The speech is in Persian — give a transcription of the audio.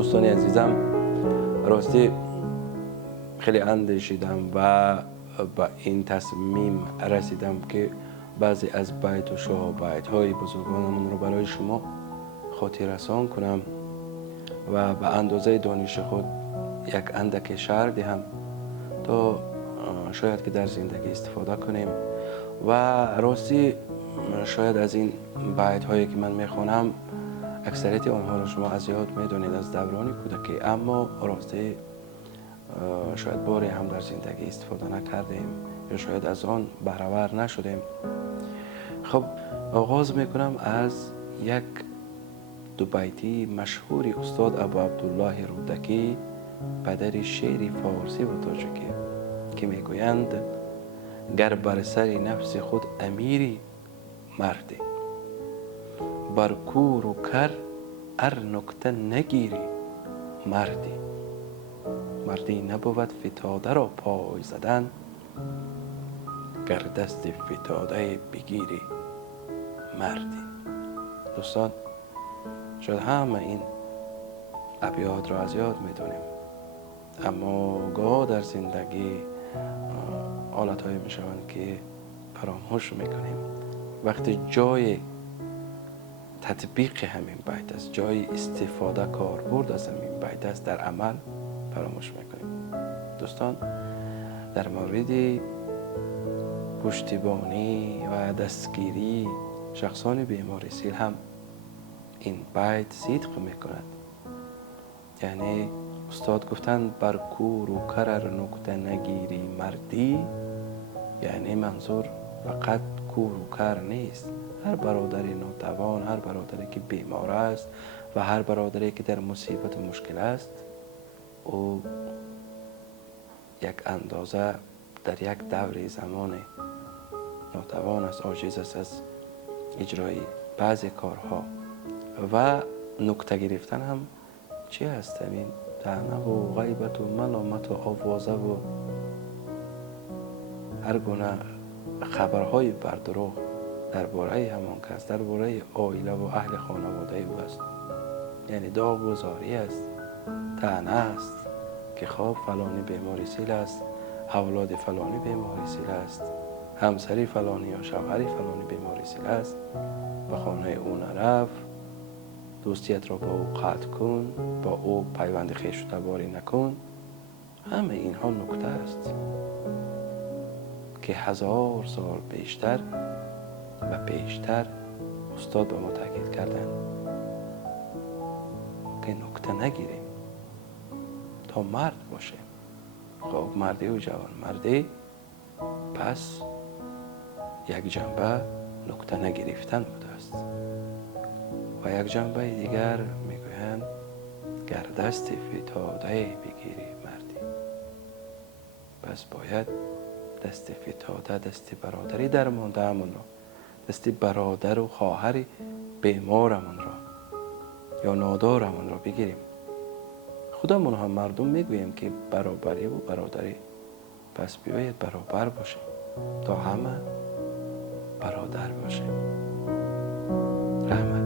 دوستان عزیزم، راستی خیلی اندیشیدم و به این تصمیم رسیدم که بعضی از بیت و شعر های بزرگانمون رو برای شما خاطر رسان کنم و به اندازه دانش خود یک اندک شرح دهم تا شاید که در زندگی استفاده کنیم. و راستی شاید از این بیت هایی که من میخوانم اکثریت آنها رو شما از یاد میدونید از دوران کودکی، اما راستی شاید باری هم در زندگی استفاده نکردیم یا شاید از آن بهره‌ور نشدیم. خب آغاز میکنم از یک دو بیتی مشهور استاد ابو عبدالله رودکی، پدر شعر فارسی و تاجیکی، که میگویند گر بر سر نفس خود امیری مردی، بر کور و کر ار نکته نگیری مردی. مردی نبود فتاده را پای زدن، گر دست فتاده بگیری مردی. دوستان شاید همه این ابیات را از یاد میدونیم، اما گاه در زندگی حالت هایی میشوند که فراموش میکنیم. وقتی جای تطبیق همین بیت است، جای استفاده کاربرد از همین بیت است، در عمل فراموش میکنیم. دوستان در مورد پشتیبانی و دستگیری شخصان بیمار سیل هم این بیت صدق میکند. یعنی استاد گفتند بر کور و کرر نکته نگیری مردی، یعنی منظور فقط کور و کر نیست. هر برادری ناتوان، هر برادری که بیمار است و هر برادری که در مصیبت و مشکل است، او یک اندازه در یک دور زمان ناتوان است، عاجز است از اجرای بعضی کارها. و نکته گرفتن هم چی هست؟ این طعنه و غیبت و ملامت و آوازه و هر گونه خبرهای بر دروغ درباره همان کس، درباره عائله و اهل خانواده او است. یعنی داغ و زاری است، طعنه است که خواب فلانی بیماری سیل است، اولاد فلانی بیماری سیل است، همسری فلانی یا شوهری فلانی بیماری سیل است، به خانه او نرو، دوستیت را با او قطع کن، با او پیوند خویش تباری نکن. همه اینها نکته است که 1000 سال بیشتر و بیشتر استاد به ما تاکید کردن که نکته نگیریم تا مرد باشه. خب مردی و جوان مردی، پس یک جنبه نکته نگرفتن بوده است و یک جنبه دیگر میگویند گر دست فتاده بگیری مردی. پس باید دست فتاده، دست برادری درمانده همون را، دست برادر و خواهر بیمارمون را یا نادارمون را بگیریم. خودمون هم مردم میگوییم که برابری و برادری، پس بیاید برابر باشیم تا همه برادر باشیم. رحمت